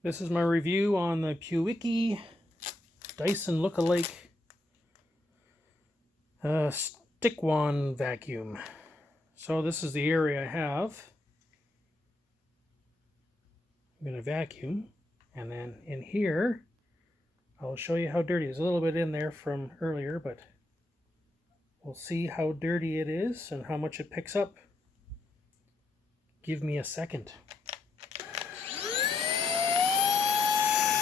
This is my review on the Puweike Dyson Lookalike stick wand vacuum. So this is the area I have. I'm going to vacuum, and then in here I'll show you how dirty. There's a little bit in there from earlier, but we'll see how dirty it is and how much it picks up. Give me a second.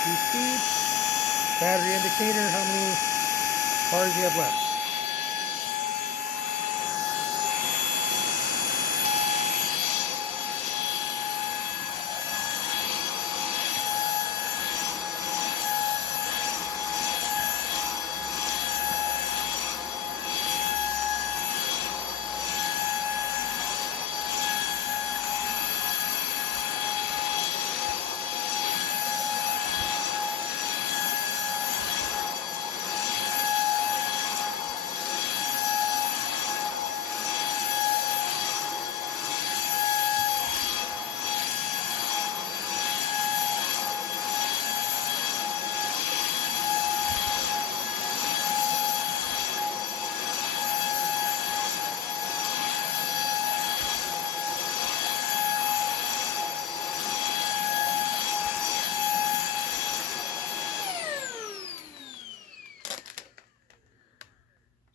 Speed, battery indicator, how many bars you have left.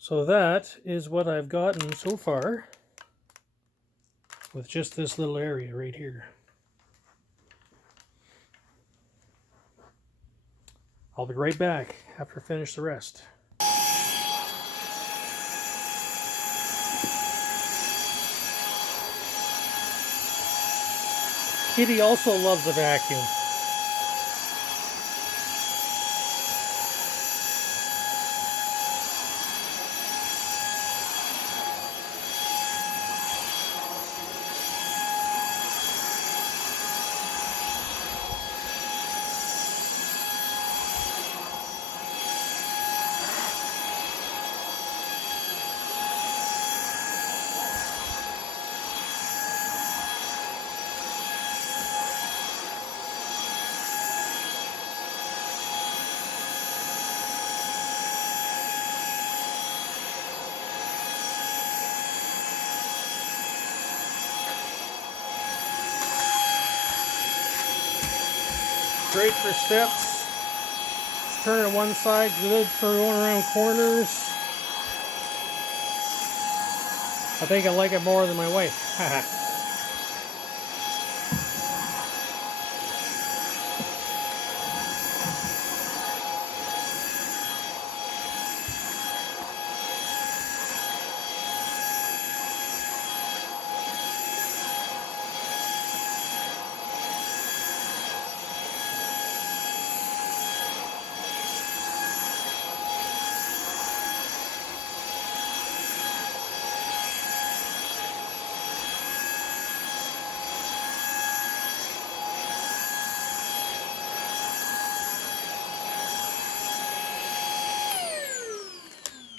So that is what I've gotten so far with just this little area right here. I'll be right back after I finish the rest. Kitty also loves the vacuum. Great for steps. Just turn it to one side, good for going around corners. I think I like it more than my wife. Haha.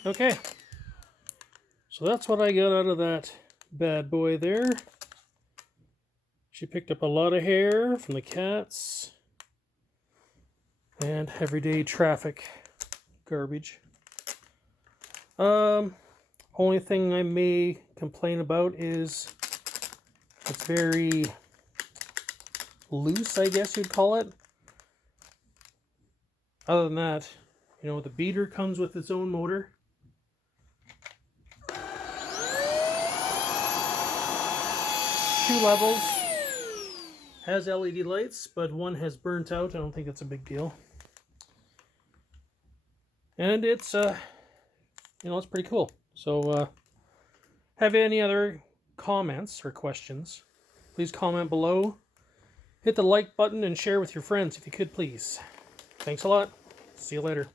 Okay, so that's what I got out of that bad boy there. She picked up a lot of hair from the cats and everyday traffic garbage. Only thing I may complain about is it's very loose, I guess you'd call it. Other than that, you know, the beater comes with its own motor. Two levels, has LED lights, but one has burnt out. I don't think it's a big deal. And it's, you know, it's pretty cool. So, have any other comments or questions, please comment below. Hit the like button and share with your friends if you could, please. Thanks a lot. See you later.